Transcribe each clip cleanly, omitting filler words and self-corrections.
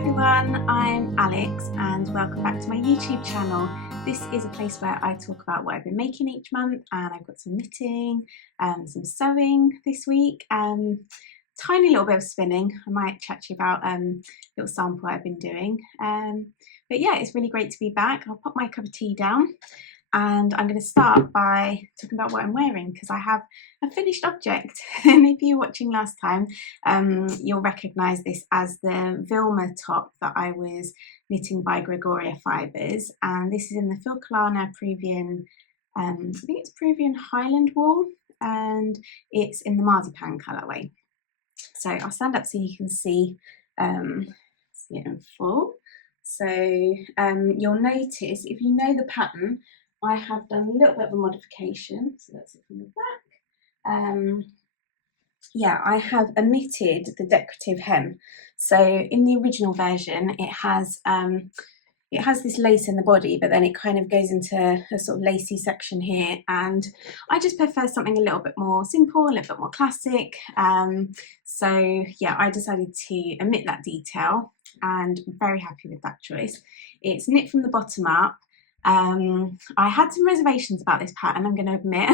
everyone, I'm Alex and welcome back to my YouTube channel. This is a place where I talk about what I've been making each month, and I've got some knitting, some sewing this week, tiny little bit of spinning. I might chat to you about a little sample I've been doing. But yeah, it's really great to be back. I'll pop my cup of tea down. And I'm going to start by talking about what I'm wearing, because I have a finished object. And if you were watching last time, you'll recognise this as the Vilma top that I was knitting by Gregoria Fibres. And this is in the Filcolana Peruvian, I think it's Peruvian Highland wool, and it's in the marzipan colourway. So I'll stand up so you can see it in full. So you'll notice, if you know the pattern, I have done a little bit of a modification. So that's it from the back. Yeah, I have omitted the decorative hem. So in the original version, it has this lace in the body, but then it kind of goes into a sort of lacy section here, and I just prefer something a little bit more simple, a little bit more classic. So yeah, I decided to omit that detail, and I'm very happy with that choice. It's knit from the bottom up. I had some reservations about this pattern, I'm going to admit.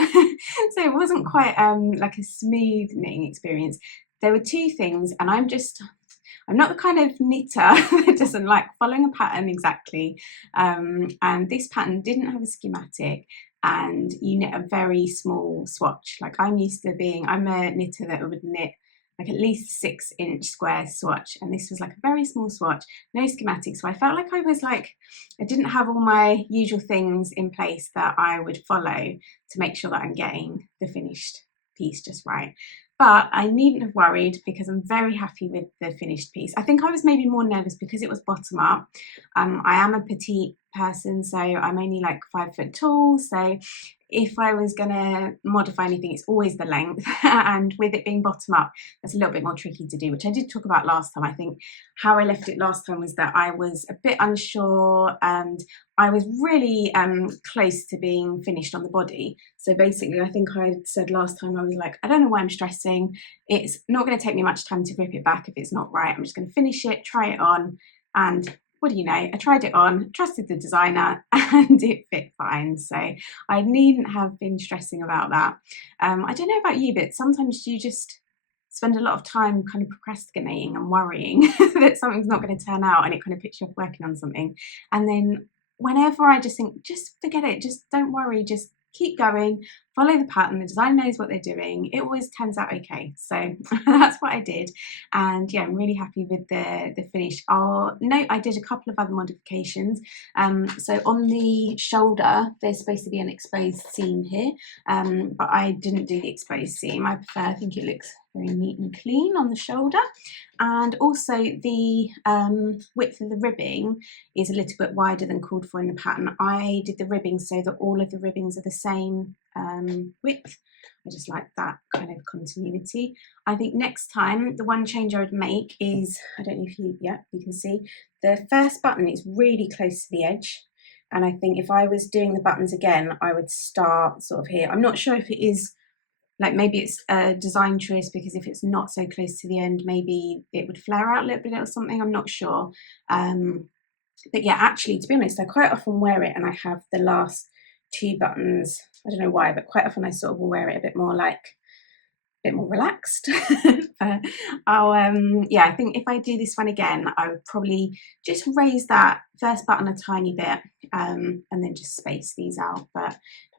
So it wasn't quite like a smooth knitting experience. There were two things, and I'm not the kind of knitter that doesn't like following a pattern exactly, and this pattern didn't have a schematic, and you knit a very small swatch. Like I'm a knitter that would knit like at least 6-inch square swatch, and this was like a very small swatch, no schematic. So I felt like I didn't have all my usual things in place that I would follow to make sure that I'm getting the finished piece just right. But I needn't have worried, because I'm very happy with the finished piece. I think I was maybe more nervous because it was bottom up. I am a petite person, so I'm only like 5 foot tall. So if I was going to modify anything, it's always the length. And with it being bottom up, that's a little bit more tricky to do, which I did talk about last time. I think how I left it last time was that I was a bit unsure, and I was really close to being finished on the body. So basically, I think I said last time, I was like, I don't know why I'm stressing. It's not going to take me much time to rip it back if it's not right. I'm just going to finish it, try it on, and what do you know, I tried it on, trusted the designer, and it fit fine. So I needn't have been stressing about that. I don't know about you, but sometimes you just spend a lot of time kind of procrastinating and worrying that something's not going to turn out, and it kind of puts you off working on something. And then whenever I just think, just forget it, just don't worry, just keep going, follow the pattern, the designer knows what they're doing, it always turns out okay. So that's what I did, and yeah, I'm really happy with the finish. I'll note I did a couple of other modifications. So on the shoulder there's supposed to be an exposed seam here, but I didn't do the exposed seam. I think it looks very neat and clean on the shoulder. And also the width of the ribbing is a little bit wider than called for in the pattern. I did the ribbing so that all of the ribbings are the same width. I just like that kind of continuity. I think next time the one change I would make is, I don't know if you can see, the first button is really close to the edge. And I think if I was doing the buttons again, I would start sort of here. I'm not sure if it is, like maybe it's a design choice, because if it's not so close to the end, maybe it would flare out a little bit or something, I'm not sure. But yeah, actually, to be honest, I quite often wear it and I have the last 2 buttons, I don't know why, but quite often I sort of will wear it a bit more relaxed. But yeah, I think if I do this one again, I would probably just raise that first button a tiny bit, and then just space these out. But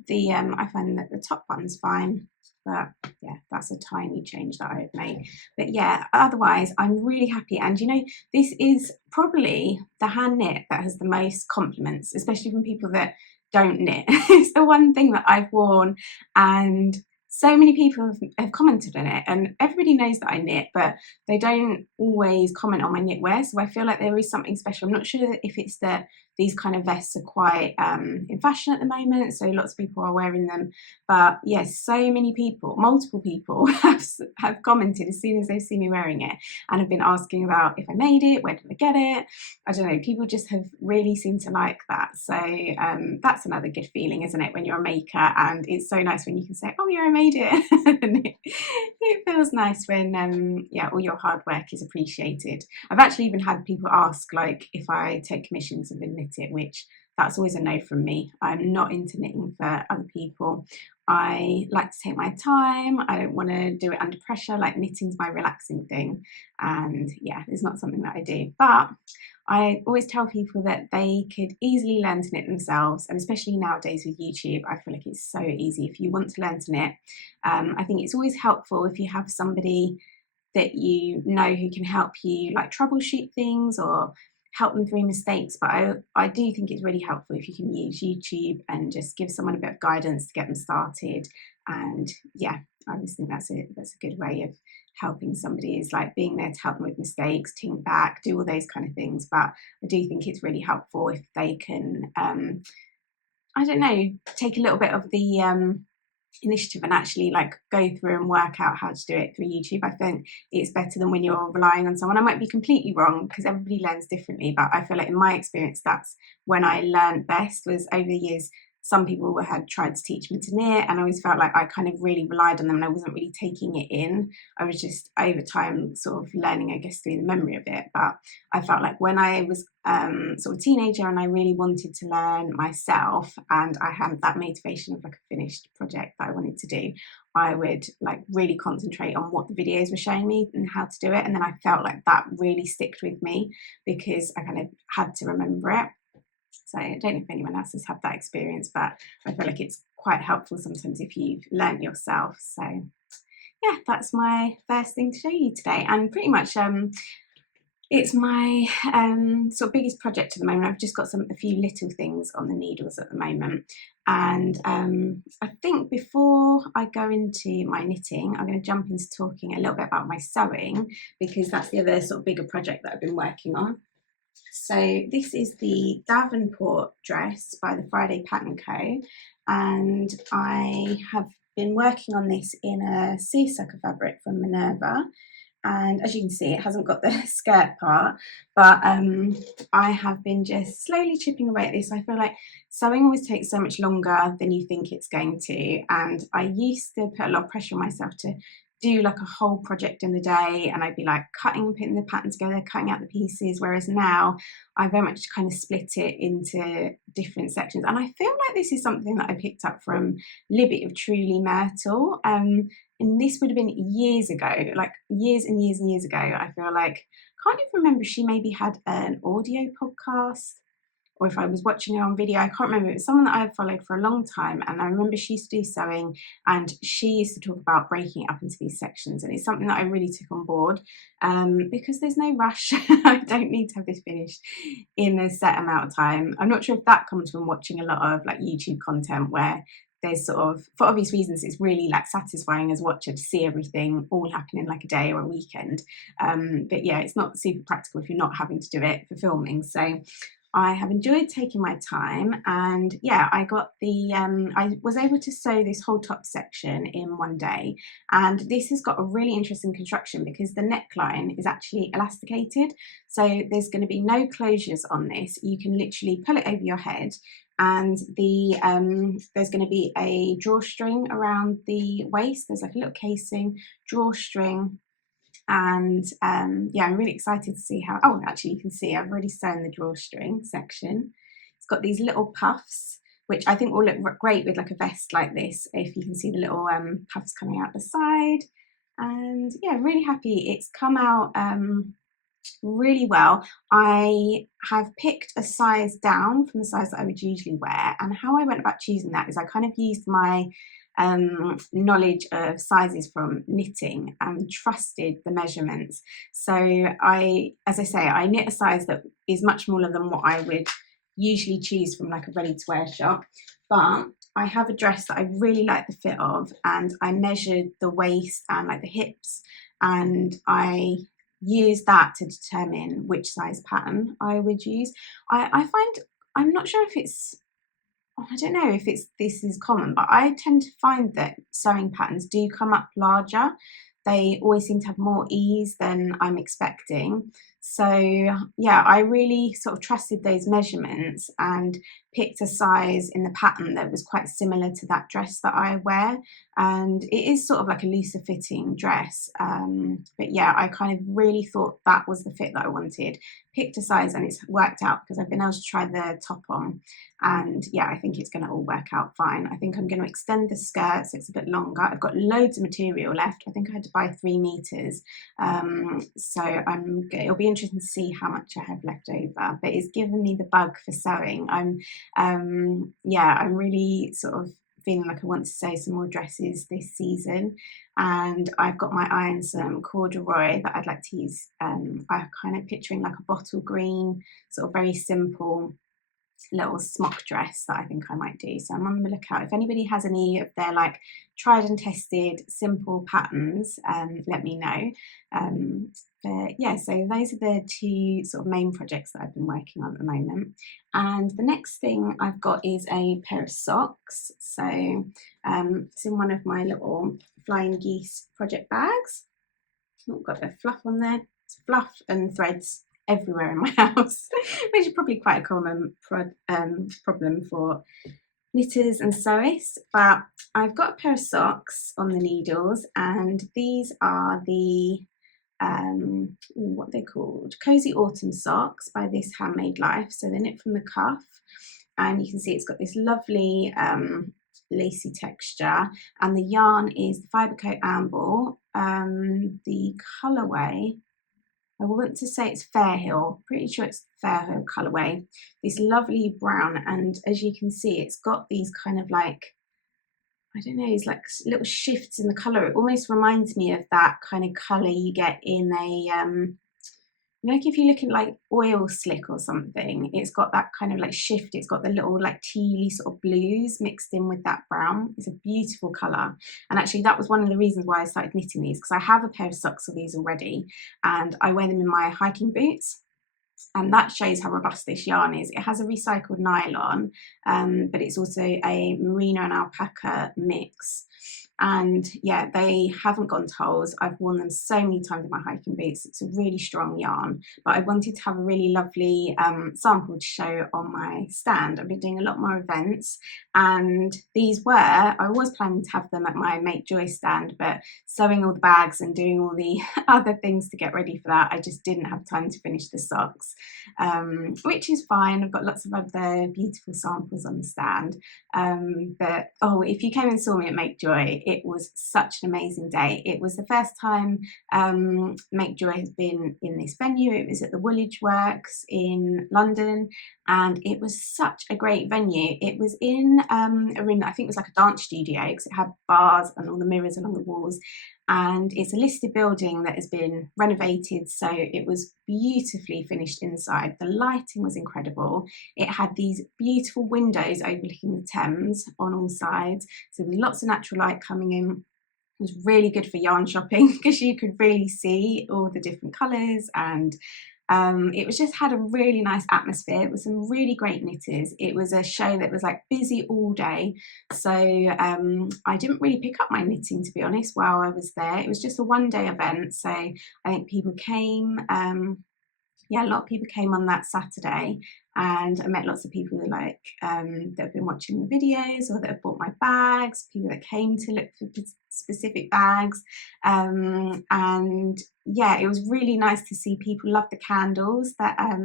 I find that the top button's fine. But yeah, that's a tiny change that I've made. But yeah, otherwise I'm really happy. And you know, this is probably the hand knit that has the most compliments, especially from people that don't knit. It's the one thing that I've worn, and so many people have commented on it, and everybody knows that I knit, but they don't always comment on my knitwear. So I feel like there is something special. I'm not sure if it's that these kind of vests are quite in fashion at the moment, so lots of people are wearing them. But yes, so many people, multiple people have commented as soon as they've seen me wearing it, and have been asking about if I made it, where did I get it. I don't know, people just have really seemed to like that. So that's another good feeling, isn't it, when you're a maker? And it's so nice when you can say, oh, you're a made it. And it feels nice when yeah, all your hard work is appreciated. I've actually even had people ask like if I take commissions and knit it, which that's always a no from me. I'm not into knitting for other people. I like to take my time. I don't want to do it under pressure. Like, knitting's my relaxing thing, and yeah, it's not something that I do. But I always tell people that they could easily learn to knit themselves, and especially nowadays with YouTube, I feel like it's so easy. If you want to learn to knit, I think it's always helpful if you have somebody that you know who can help you like troubleshoot things or help them through mistakes. But I do think it's really helpful if you can use YouTube and just give someone a bit of guidance to get them started. And yeah, I just think that's a good way of helping somebody, is like being there to help them with mistakes, think back, do all those kind of things. But I do think it's really helpful if they can I don't know, take a little bit of the initiative and actually like go through and work out how to do it through YouTube. I think it's better than when you're relying on someone. I might be completely wrong because everybody learns differently, but I feel like in my experience, that's when I learned best, was over the years. Some people had tried to teach me to knit, and I always felt like I kind of really relied on them and I wasn't really taking it in. I was just over time sort of learning, I guess, through the memory of it. But I felt like when I was sort of a teenager and I really wanted to learn myself, and I had that motivation of like a finished project that I wanted to do, I would like really concentrate on what the videos were showing me and how to do it. And then I felt like that really sticked with me because I kind of had to remember it. So I don't know if anyone else has had that experience, but I feel like it's quite helpful sometimes if you've learnt yourself. So yeah, that's my first thing to show you today, and pretty much it's my sort of biggest project at the moment. I've just got a few little things on the needles at the moment, and I think before I go into my knitting, I'm going to jump into talking a little bit about my sewing, because that's the other sort of bigger project that I've been working on. So this is the Davenport dress by the Friday Pattern Co, and I have been working on this in a seersucker fabric from Minerva. And as you can see, it hasn't got the skirt part, but I have been just slowly chipping away at this. I feel like sewing always takes so much longer than you think it's going to, and I used to put a lot of pressure on myself to do like a whole project in the day, and I'd be like cutting and putting the pattern together, cutting out the pieces, whereas now I very much kind of split it into different sections. And I feel like this is something that I picked up from Libby of Truly Myrtle, and this would have been years ago, like years and years and years ago. I feel like, can't even remember if she maybe had an audio podcast or if I was watching her on video. I can't remember. It was someone that I've followed for a long time, and I remember she used to do sewing, and she used to talk about breaking it up into these sections, and it's something that I really took on board because there's no rush. I don't need to have this finished in a set amount of time. I'm not sure if that comes from watching a lot of like YouTube content where there's sort of, for obvious reasons, it's really like satisfying as a watcher to see everything all happen in like a day or a weekend. But yeah, it's not super practical if you're not having to do it for filming. So I have enjoyed taking my time, and yeah, I got the I was able to sew this whole top section in one day, and this has got a really interesting construction because the neckline is actually elasticated, so there's going to be no closures on this. You can literally pull it over your head, and there's going to be a drawstring around the waist. There's like a little casing, drawstring. And yeah, I'm really excited to see how, oh, actually you can see I've already sewn the drawstring section. It's got these little puffs, which I think will look great with like a vest like this, if you can see the little puffs coming out the side. And yeah, I'm really happy. It's come out really well. I have picked a size down from the size that I would usually wear, and how I went about choosing that is I kind of used my knowledge of sizes from knitting and trusted the measurements. So as I say, I knit a size that is much smaller than what I would usually choose from like a ready-to-wear shop, but I have a dress that I really like the fit of, and I measured the waist and like the hips, and I use that to determine which size pattern I would use. I find, I'm not sure if it's, I don't know if this is common, but I tend to find that sewing patterns do come up larger. They always seem to have more ease than I'm expecting. So yeah, I really sort of trusted those measurements and picked a size in the pattern that was quite similar to that dress that I wear, and it is sort of like a looser fitting dress, but yeah, I kind of really thought that was the fit that I wanted, picked a size, and it's worked out because I've been able to try the top on, and yeah, I think it's going to all work out fine. I think I'm going to extend the skirt so it's a bit longer. I've got loads of material left. I think I had to buy 3 meters, so it'll be interesting to see how much I have left over, but it's given me the bug for sewing. I'm really sort of feeling like I want to sew some more dresses this season, and I've got my eye on some corduroy that I'd like to use. I'm kind of picturing like a bottle green, sort of very simple little smock dress that I think I might do. So I'm on the lookout. If anybody has any of their like tried and tested simple patterns, let me know. But yeah, so those are the 2 sort of main projects that I've been working on at the moment. And the next thing I've got is a pair of socks. So it's in one of my little flying geese project bags. Oh, got a fluff on there. It's fluff and threads everywhere in my house, which is probably quite a common problem for knitters and sewists. But I've got a pair of socks on the needles, and these are the what are they called? Cozy Autumn socks by This Handmade Life. So they're knit from the cuff, and you can see it's got this lovely lacy texture, and the yarn is the Fibre Coat Amble. The colourway, I want to say it's Fairhill, pretty sure it's Fairhill colourway. This lovely brown, and as you can see, it's got these kind of like, I don't know, it's like little shifts in the colour. It almost reminds me of that kind of colour you get in a, like if you look at like oil slick or something, it's got that kind of like shift. It's got the little like tealy sort of blues mixed in with that brown. It's a beautiful colour. And actually that was one of the reasons why I started knitting these, because I have a pair of socks of these already, and I wear them in my hiking boots. And that shows how robust this yarn is. It has a recycled nylon, but it's also a merino and alpaca mix. And yeah, they haven't gone to holes. I've worn them so many times in my hiking boots. It's a really strong yarn, but I wanted to have a really lovely sample to show on my stand. I've been doing a lot more events, and I was planning to have them at my Make Joy stand, but sewing all the bags and doing all the other things to get ready for that, I just didn't have time to finish the socks, which is fine. I've got lots of other beautiful samples on the stand, but oh, if you came and saw me at Make Joy, it was such an amazing day. It was the first time Make Joy has been in this venue. It was at the Woolwich Works in London, and it was such a great venue. It was in a room that I think was like a dance studio, because it had bars and all the mirrors along the walls, and it's a listed building that has been renovated, so it was beautifully finished inside. The lighting was incredible. It had these beautiful windows overlooking the Thames on all sides, so there was lots of natural light coming in. It was really good for yarn shopping because you could really see all the different colours, and it was just had a really nice atmosphere with some really great knitters. It was a show that was like busy all day, so I didn't really pick up my knitting, to be honest, while I was there. It was just a one-day event, so I think people came, yeah, a lot of people came on that Saturday, and I met lots of people like that have been watching the videos or that have bought my bags, people that came to look for specific bags, and yeah, it was really nice to see people love the candles. That I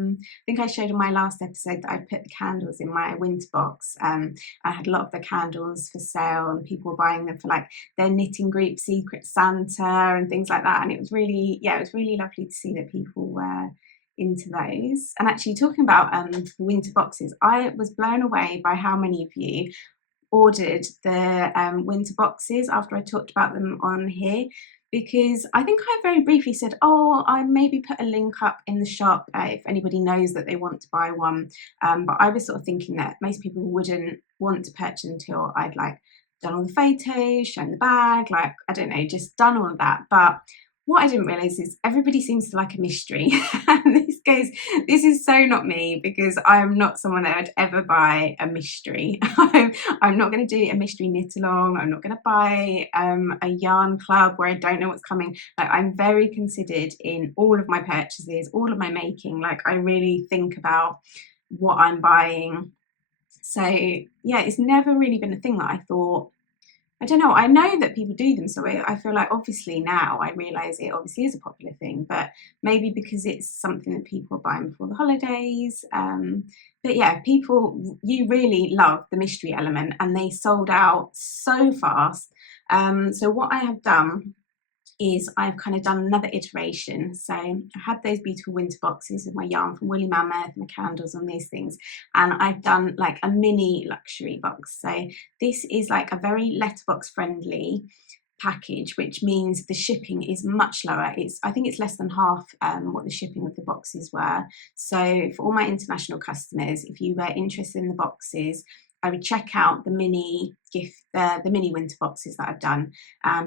think I showed in my last episode that I put the candles in my winter box. I had a lot of the candles for sale, and people were buying them for like their knitting group, Secret Santa, and things like that. And it was really, yeah, it was really lovely to see that people were into those. And actually, talking about winter boxes, I was blown away by how many of you ordered the winter boxes after I talked about them on here, because I think I very briefly said, oh, I maybe put a link up in the shop if anybody knows that they want to buy one, but I was sort of thinking that most people wouldn't want to purchase until I'd like done all the photos, shown the bag, like, I don't know, just done all of that. But what I didn't realise is everybody seems to like a mystery. And this is so not me, because I'm not someone that would ever buy a mystery. I'm not going to do a mystery knit along. I'm not going to buy a yarn club where I don't know what's coming. Like, I'm very considered in all of my purchases, all of my making. Like, I really think about what I'm buying, So yeah, it's never really been a thing that I thought, I don't know, I know that people do them, so I feel like obviously now I realise it obviously is a popular thing, but maybe because it's something that people are buying before the holidays. But yeah, you really love the mystery element, and they sold out so fast. So what I have done is I've kind of done another iteration. So I had those beautiful winter boxes with my yarn from Woolly Mammoth, my candles and these things, and I've done like a mini luxury box. So this is like a very letterbox friendly package, which means the shipping is much lower. I think it's less than half what the shipping of the boxes were. So for all my international customers, if you were interested in the boxes, I would check out the mini the mini winter boxes that I've done.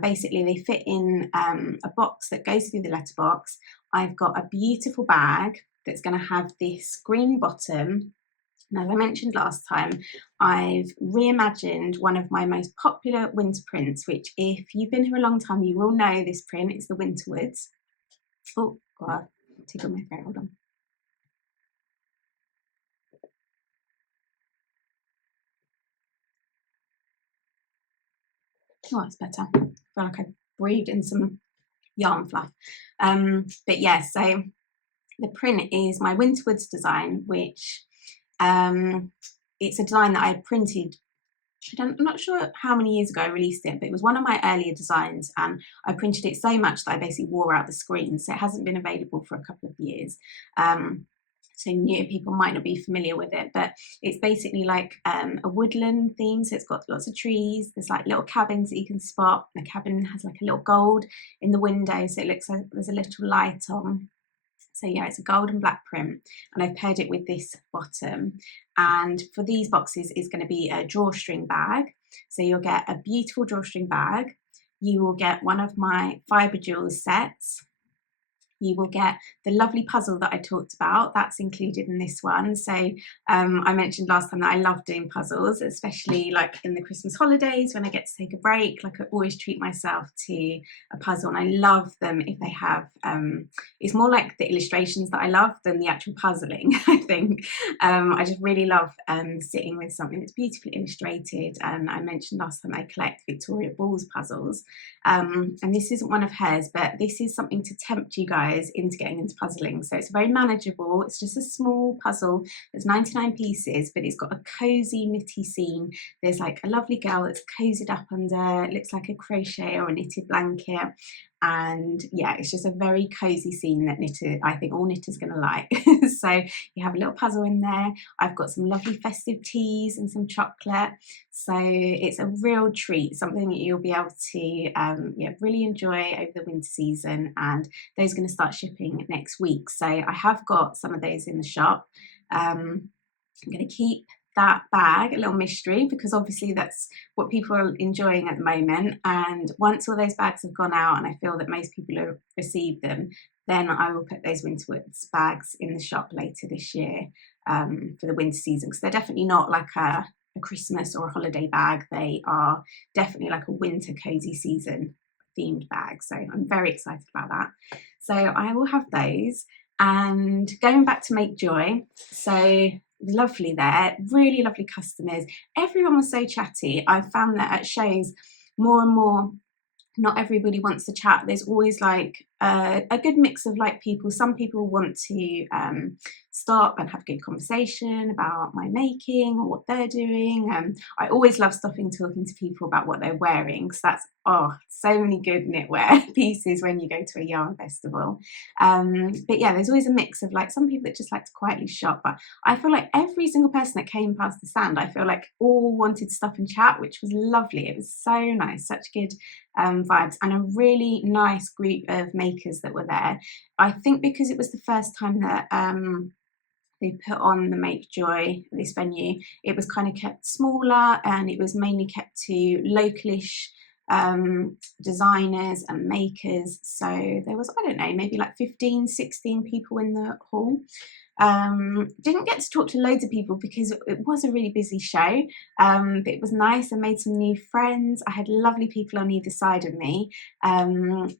Basically, they fit in a box that goes through the letterbox. I've got a beautiful bag that's going to have this green bottom. And as I mentioned last time, I've reimagined one of my most popular winter prints, which if you've been here a long time, you will know this print. It's the Winterwoods. Oh, God, tickle my throat, hold on. Oh, that's better. I feel like I breathed in some yarn fluff. But yeah, so the print is my Winterwoods design, which it's a design that I printed. I'm not sure how many years ago I released it, but it was one of my earlier designs, and I printed it so much that I basically wore out the screen, so it hasn't been available for a couple of years. So newer people might not be familiar with it, but it's basically like a woodland theme. So it's got lots of trees. There's like little cabins that you can spot. The cabin has like a little gold in the window, so it looks like there's a little light on. So yeah, it's a gold and black print, and I've paired it with this bottom. And for these boxes is going to be a drawstring bag. So you'll get a beautiful drawstring bag. You will get one of my fibre jewels sets. You will get the lovely puzzle that I talked about. That's included in this one. So I mentioned last time that I love doing puzzles, especially like in the Christmas holidays when I get to take a break. Like I always treat myself to a puzzle, and I love them if they have, it's more like the illustrations that I love than the actual puzzling, I think. I just really love sitting with something that's beautifully illustrated. And I mentioned last time I collect Victoria Ball's puzzles. And this isn't one of hers, but this is something to tempt you guys into getting into puzzling. So it's very manageable. It's just a small puzzle. There's 99 pieces, but it's got a cozy knitty scene. There's like a lovely girl that's cozied up under, it looks like a crochet or a knitted blanket. And yeah, it's just a very cozy scene that I think all knitters going to like. So you have a little puzzle in there. I've got some lovely festive teas and some chocolate. So it's a real treat, something that you'll be able to really enjoy over the winter season. And those are going to start shipping next week. So I have got some of those in the shop. I'm going to keep that bag a little mystery, because obviously that's what people are enjoying at the moment. And once all those bags have gone out and I feel that most people have received them, then I will put those Winterwoods bags in the shop later this year for the winter season, because they're definitely not like a Christmas or a holiday bag. They are definitely like a winter cozy season themed bag. So I'm very excited about that. So I will have those. And going back to Make Joy, so lovely there, really lovely customers. Everyone was so chatty. I found that at shows more and more, not everybody wants to chat. There's always like a good mix of like people. Some people want to stop and have a good conversation about my making or what they're doing. I always love stopping talking to people about what they're wearing, because that's so many good knitwear pieces when you go to a yarn festival. But yeah, there's always a mix of like some people that just like to quietly shop, but I feel like every single person that came past the stand, I feel like all wanted to stop and chat, which was lovely. It was so nice, such good vibes, and a really nice group of makers that were there. I think because it was the first time that they put on the Make Joy at this venue, it was kind of kept smaller, and it was mainly kept to localish designers and makers. So there was, I don't know, maybe like 15, 16 people in the hall. Didn't get to talk to loads of people because it was a really busy show, but it was nice. I made some new friends. I had lovely people on either side of me, and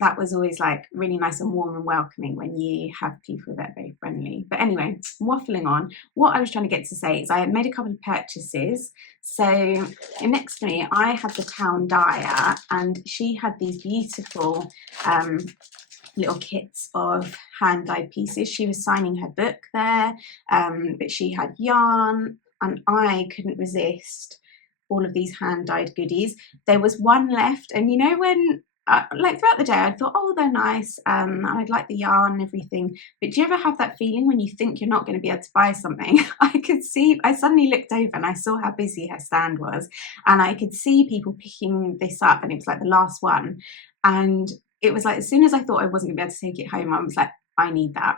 that was always like really nice and warm and welcoming when you have people that are very friendly. But anyway, waffling on, what I was trying to get to say is I had made a couple of purchases. So next to me I had the town dyer, and she had these beautiful little kits of hand dyed pieces. She was signing her book there, but she had yarn, and I couldn't resist all of these hand dyed goodies. There was one left, and you know, when like throughout the day I thought, oh, they're nice, and I'd like the yarn and everything, but do you ever have that feeling when you think you're not going to be able to buy something? I suddenly looked over and I saw how busy her stand was, and I could see people picking this up, and it was like the last one, and it was like as soon as I thought I wasn't going to be able to take it home, I was like, I need that.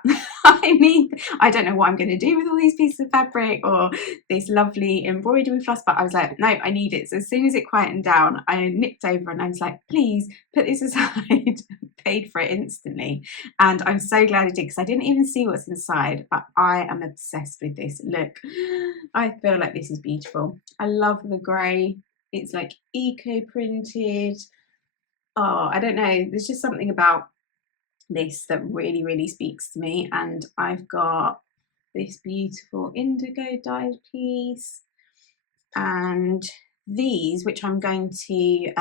I don't know what I'm going to do with all these pieces of fabric or this lovely embroidery floss, but I was like, no, I need it. So as soon as it quietened down, I nipped over and I was like, please put this aside. Paid for it instantly. And I'm so glad I did, because I didn't even see what's inside, but I am obsessed with this. Look, I feel like this is beautiful. I love the grey. It's like eco printed. Oh, I don't know. There's just something about this that really, really speaks to me. And I've got this beautiful indigo dyed piece, and these, which I'm going to,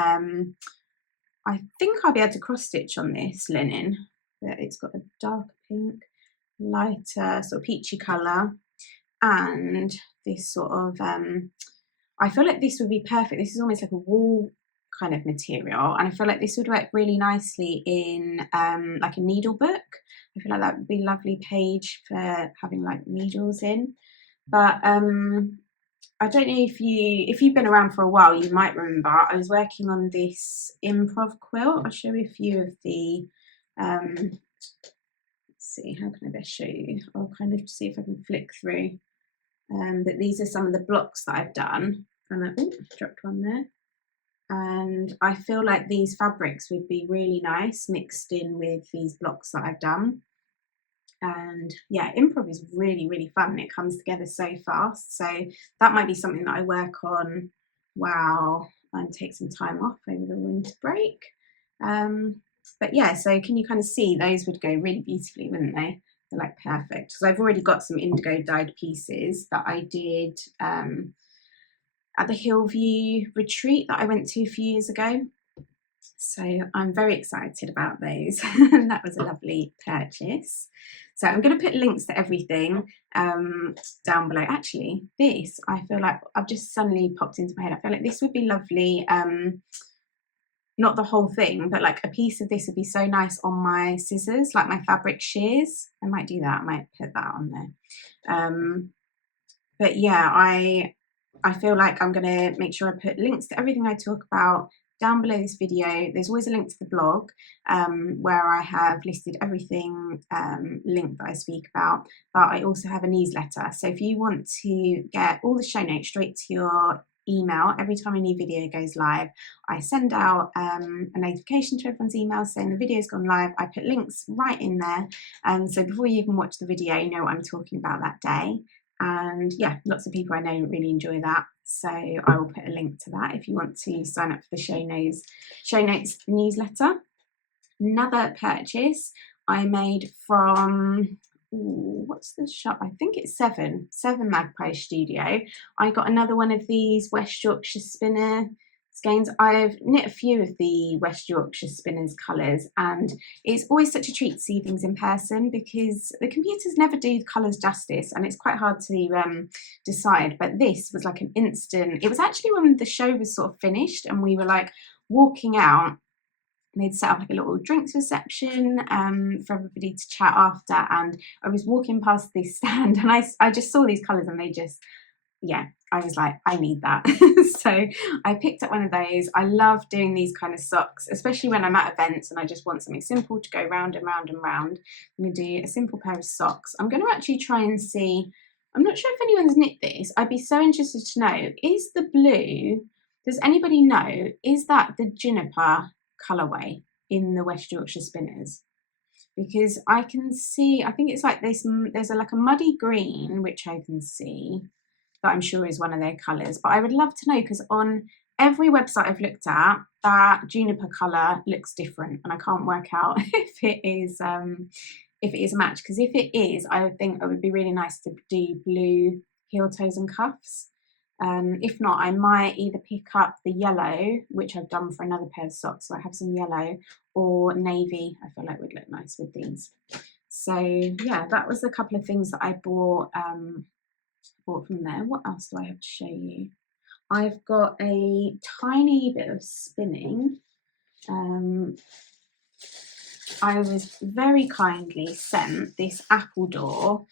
I think I'll be able to cross stitch on this linen. It's got a dark pink, lighter sort of peachy colour, and this sort of, I feel like this would be perfect. This is almost like a wool kind of material, and I feel like this would work really nicely in like a needle book. I feel like that would be a lovely page for having like needles in. But I don't know if you've been around for a while, you might remember I was working on this improv quilt. I'll show you a few of the let's see, how can I best show you? I'll kind of see if I can flick through. But these are some of the blocks that I've done, and I dropped one there. And I feel like these fabrics would be really nice mixed in with these blocks that I've done. And yeah, improv is really, really fun. It comes together so fast. So that might be something that I work on while I take some time off over the winter break. But yeah, so can you kind of see those would go really beautifully, wouldn't they? They're like perfect. So I've already got some indigo dyed pieces that I did at the Hillview retreat that I went to a few years ago. So I'm very excited about those. That was a lovely purchase. So I'm going to put links to everything down below. Actually, this, I feel like I've just suddenly popped into my head. I feel like this would be lovely. Not the whole thing, but like a piece of this would be so nice on my scissors, like my fabric shears. I might do that. I might put that on there. But yeah, I feel like I'm going to make sure I put links to everything I talk about down below this video. There's always a link to the blog where I have listed everything linked that I speak about, but I also have a newsletter. So if you want to get all the show notes straight to your email every time a new video goes live, I send out a notification to everyone's email saying the video's gone live. I put links right in there, and so before you even watch the video, you know what I'm talking about that day. And yeah, lots of people I know really enjoy that. So I will put a link to that if you want to sign up for the show notes newsletter. Another purchase I made from, what's the shop? I think it's Seven Magpie Studio. I got another one of these West Yorkshire spinner skeins. I've knit a few of the West Yorkshire spinners colours, and it's always such a treat to see things in person because the computers never do the colours justice, and it's quite hard to decide. But this was like an instant. It was actually when the show was sort of finished and we were like walking out. They'd set up like a little drinks reception for everybody to chat after, and I was walking past this stand and I just saw these colours, and they just, yeah, I was like, I need that. So I picked up one of those. I love doing these kind of socks, especially when I'm at events and I just want something simple to go round and round and round. I'm going to do a simple pair of socks. I'm going to actually try and see, I'm not sure if anyone's knit this. I'd be so interested to know, is the blue, does anybody know, is that the juniper colourway in the West Yorkshire spinners? because I can see, I think it's like this, there's like a muddy green, which I can see, that I'm sure is one of their colours. But I would love to know, because on every website I've looked at, that juniper colour looks different, and I can't work out if it is a match. Because if it is, I would think it would be really nice to do blue heel toes and cuffs. If not, I might either pick up the yellow, which I've done for another pair of socks, so I have some yellow, or navy. I feel like would look nice with these. So yeah, that was a couple of things that I bought from there. What else do I have to show you? I've got a tiny bit of spinning. I was very kindly sent this apple door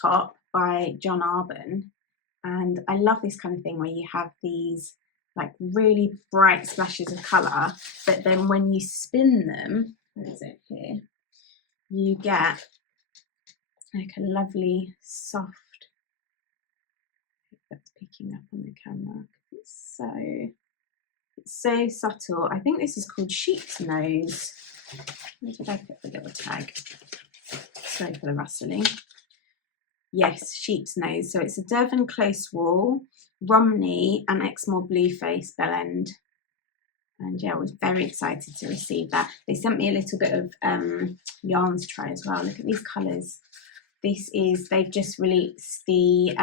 top by John Arbon, and I love this kind of thing where you have these like really bright splashes of colour, but then when you spin them, where is it here, you get like a lovely soft, that's picking up on the camera, it's so subtle. I think this is called sheep's nose. Where did I put the little tag? Sorry for the rustling. Yes, sheep's nose. So it's a Devon close wool, Romney and Exmoor Blueface bell end. And yeah, I was very excited to receive that. They sent me a little bit of yarn to try as well. Look at these colours. They've just released the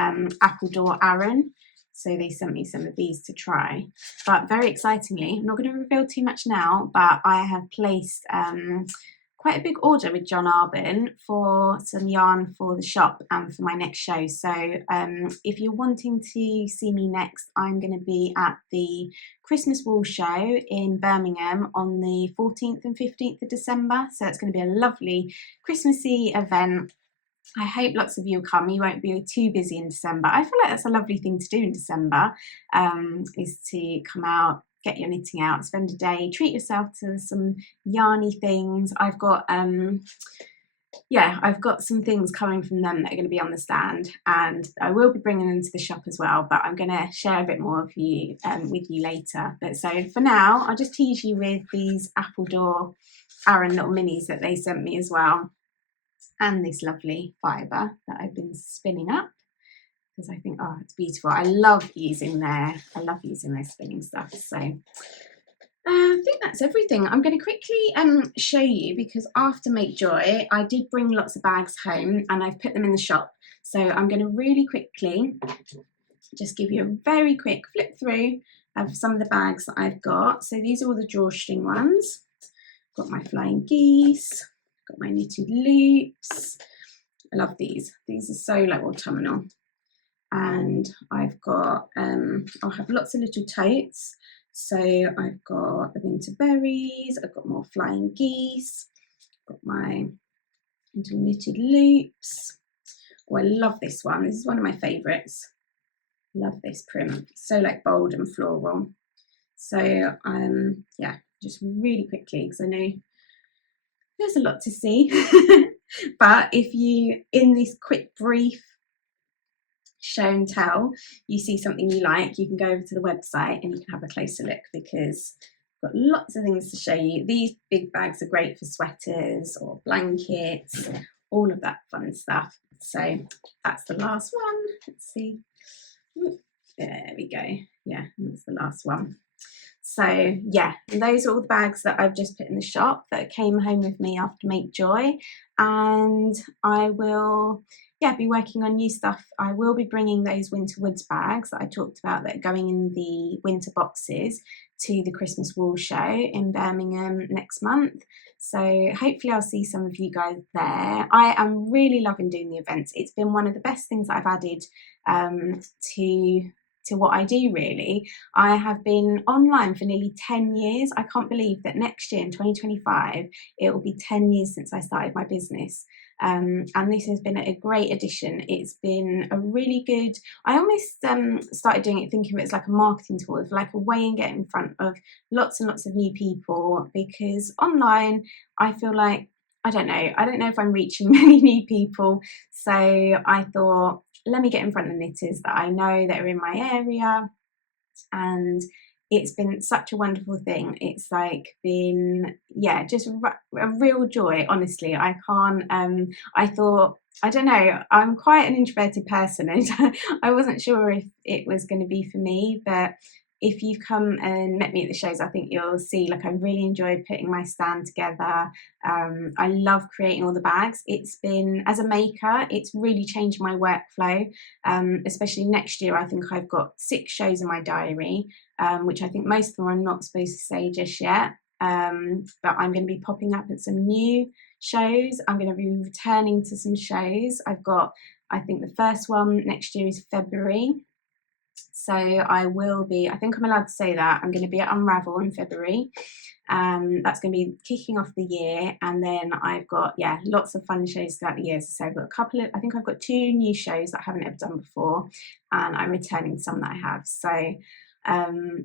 Apple Door Aran. So they sent me some of these to try. But very excitingly, I'm not going to reveal too much now, but I have placed quite a big order with John Arbon for some yarn for the shop and for my next show. So if you're wanting to see me next, I'm going to be at the Christmas Wool Show in Birmingham on the 14th and 15th of December. So it's going to be a lovely Christmassy event. I hope lots of you will come. You won't be too busy in December. I feel like that's a lovely thing to do in December, is to come out, get your knitting out, spend a day, treat yourself to some yarny things. I've got some things coming from them that are going to be on the stand, and I will be bringing them to the shop as well, but I'm going to share a bit more of you with you later. But so for now, I'll just tease you with these Apple Door Aran little minis that they sent me as well, and this lovely fibre that I've been spinning up, because I think, oh, it's beautiful. I love using their spinning stuff. So I think that's everything. I'm going to quickly show you, because after Make Joy, I did bring lots of bags home and I've put them in the shop. So I'm going to really quickly just give you a very quick flip through of some of the bags that I've got. So these are all the drawstring ones. Got my flying geese, got my knitted loops. I love these. These are so like autumnal. And I've got, I'll have lots of little totes. So I've got the winter berries, I've got more flying geese, got my little knitted loops. Oh, I love this one. This is one of my favourites. Love this print. So like bold and floral. So yeah, just really quickly, because I know there's a lot to see. But if you, in this quick brief show and tell, you see something you like, you can go over to the website and you can have a closer look, because I've got lots of things to show you. These big bags are great for sweaters or blankets, all of that fun stuff. So that's the last one. Let's see. There we go. Yeah, that's the last one. So yeah, those are all the bags that I've just put in the shop that came home with me after Make Joy, and I will be working on new stuff. I will be bringing those Winter Woods bags that I talked about that are going in the winter boxes to the Christmas Wool Show in Birmingham next month. So hopefully I'll see some of you guys there. I am really loving doing the events. It's been one of the best things that I've added to what I do, really. I have been online for nearly 10 years. I can't believe that next year in 2025, it will be 10 years since I started my business. And this has been a great addition. It's been a really good, I almost started doing it thinking of it as like a marketing tool, of like a way in getting in front of lots and lots of new people, because online, I feel like, I don't know if I'm reaching many new people. So I thought, let me get in front of knitters that I know that are in my area, and it's been such a wonderful thing. It's like been, yeah, just a real joy, honestly. I can't, I thought, I don't know, I'm quite an introverted person, and I wasn't sure if it was going to be for me, but if you've come and met me at the shows, I think you'll see, like, I really enjoyed putting my stand together. I love creating all the bags. It's been, as a maker, it's really changed my workflow, especially next year. I think I've got 6 shows in my diary, which I think most of them I'm not supposed to say just yet. But I'm going to be popping up at some new shows. I'm going to be returning to some shows. I've got, I think the first one next year is February. So I will be, I think I'm allowed to say that, I'm going to be at Unravel in February. That's going to be kicking off the year, and then I've got, yeah, lots of fun shows throughout the year. So I've got a couple of, I think I've got 2 new shows that I haven't ever done before, and I'm returning some that I have. So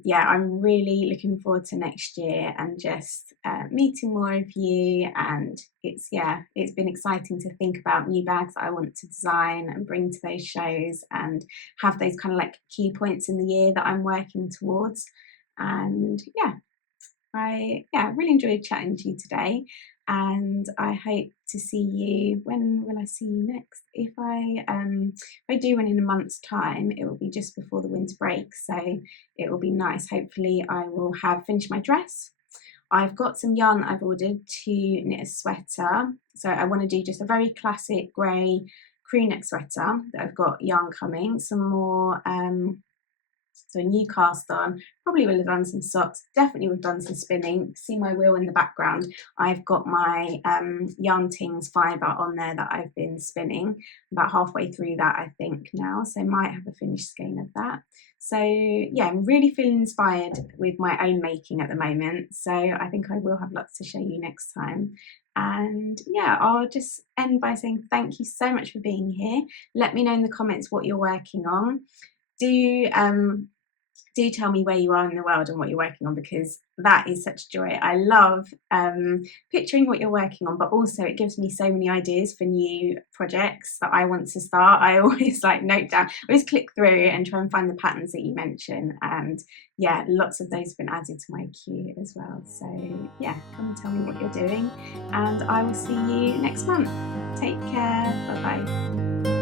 yeah, I'm really looking forward to next year and just meeting more of you. And it's, yeah, it's been exciting to think about new bags that I want to design and bring to those shows, and have those kind of like key points in the year that I'm working towards. And yeah, I really enjoyed chatting to you today, and I hope to see you. When will I see you next? If I do one in a month's time, it will be just before the winter break, so it will be nice. Hopefully I will have finished my dress. I've got some yarn that I've ordered to knit a sweater, so I want to do just a very classic grey crew neck sweater that I've got yarn coming. Some more so a new cast on, probably will have done some socks, definitely would have done some spinning. See my wheel in the background, I've got my Yarn Tings fibre on there that I've been spinning, about halfway through that I think now, so might have a finished skein of that. So yeah, I'm really feeling inspired with my own making at the moment, so I think I will have lots to show you next time. And yeah, I'll just end by saying thank you so much for being here. Let me know in the comments what you're working on. Do tell me where you are in the world and what you're working on, because that is such joy. I love picturing what you're working on, but also it gives me so many ideas for new projects that I want to start. I always like note down, I always click through and try and find the patterns that you mention, and yeah, lots of those have been added to my queue as well. So yeah, come and tell me what you're doing, and I will see you next month. Take care. Bye bye.